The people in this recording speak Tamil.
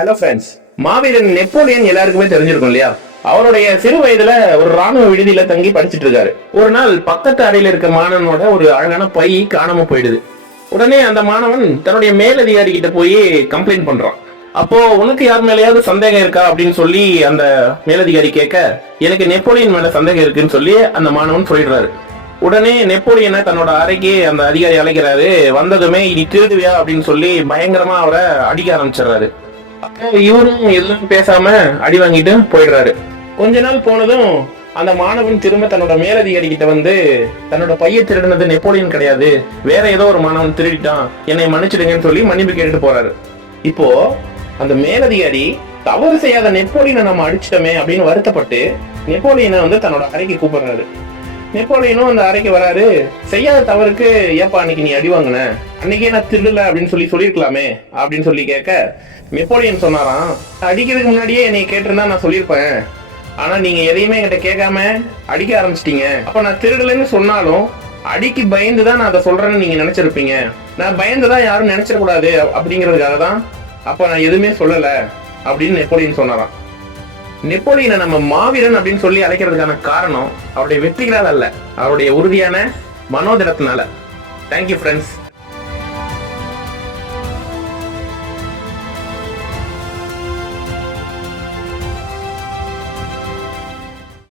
ஹலோ ஃப்ரெண்ட்ஸ் மாவீரன் நெப்போலியன் எல்லாருக்குமே தெரிஞ்சிருக்கும் இல்லையா? அவருடைய சிறு வயதுல ஒரு ராணுவ விடுதியில தங்கி படிச்சிட்டு இருக்காரு. ஒரு நாள் பக்கத்து அறையில இருக்க மாணவனோட ஒரு அழகான பை காணாம போயிடுது. உடனே அந்த மாணவன் தன்னுடைய மேலதிகாரி கிட்ட போய் கம்ப்ளைண்ட் பண்றான். அப்போ உனக்கு யார் மேலயாவது சந்தேகம் இருக்கா? அப்படின்னு சொல்லி அந்த மேலதிகாரி கேட்க எனக்கு நெப்போலியன் மேல சந்தேகம் இருக்குன்னு சொல்லி அந்த மாணவன் சொல்லிடுறாரு. உடனே நெப்போலியனை தன்னோட அறைக்கு அந்த அதிகாரி அழைக்கிறாரு. வந்ததுமே இனி திருடுவியா? அப்படின்னு சொல்லி பயங்கரமா அவரை அடிக்க ஆரம்பிச்சிடுறாரு. அப்போ இவரும் எதுவும் பேசாம அடி வாங்கிட்டு போயிடுறாரு. கொஞ்ச நாள் போனதும் அந்த மாணவன் திரும்ப தன்னோட மேலதிகாரி கிட்ட வந்து தன்னோட பைய திருடினது நெப்போலியன் கிடையாது வேற ஏதோ ஒரு மாணவன் திருடிட்டான் என்னை மன்னிச்சிடுங்கன்னு சொல்லி மன்னிப்பு கேட்டுட்டு போறாரு. இப்போ அந்த மேலதிகாரி தவறு செய்யாத நெப்போலியனை நம்ம அடிச்சிட்டோமே அப்படின்னு வருத்தப்பட்டு நெப்போலியனை வந்து தன்னோட அறைக்கு கூப்பிடுறாரு. நெப்போலியனும் அந்த அறைக்கு வராரு. செய்யாத தவறுக்கு ஏப்பா அன்னைக்கு நீ அடி வாங்கின? அன்னைக்கே நான் திருடல அப்படின்னு சொல்லி சொல்லியிருக்கலாமே அப்படின்னு சொல்லி கேட்க நெப்போலியன் சொன்னாராம் அடிக்கிறதுக்கு முன்னாடியே என்னை கேட்டிருந்தா நான் சொல்லியிருப்பேன். ஆனா நீங்க எதையுமே என்கிட்ட கேட்காம அடிக்க ஆரம்பிச்சிட்டீங்க. அப்ப நான் திருடலன்னு சொன்னாலும் அடிக்கு பயந்து தான் நான் அதை சொல்றேன்னு நீங்க நினைச்சிருப்பீங்க. நான் பயந்துதான் யாரும் நினைச்சிடக்கூடாது அப்படிங்கிறதுக்காக தான் அப்ப நான் எதுவுமே சொல்லல அப்படின்னு நெப்போலியன் சொன்னாராம். நெப்போலியனை நம்ம மாவீரன் அப்படின்னு சொல்லி அழைக்கிறதுக்கான காரணம் அவருடைய வெற்றிகளால் அல்ல அவருடைய உறுதியான மனோதிடத்தினால. Thank you friends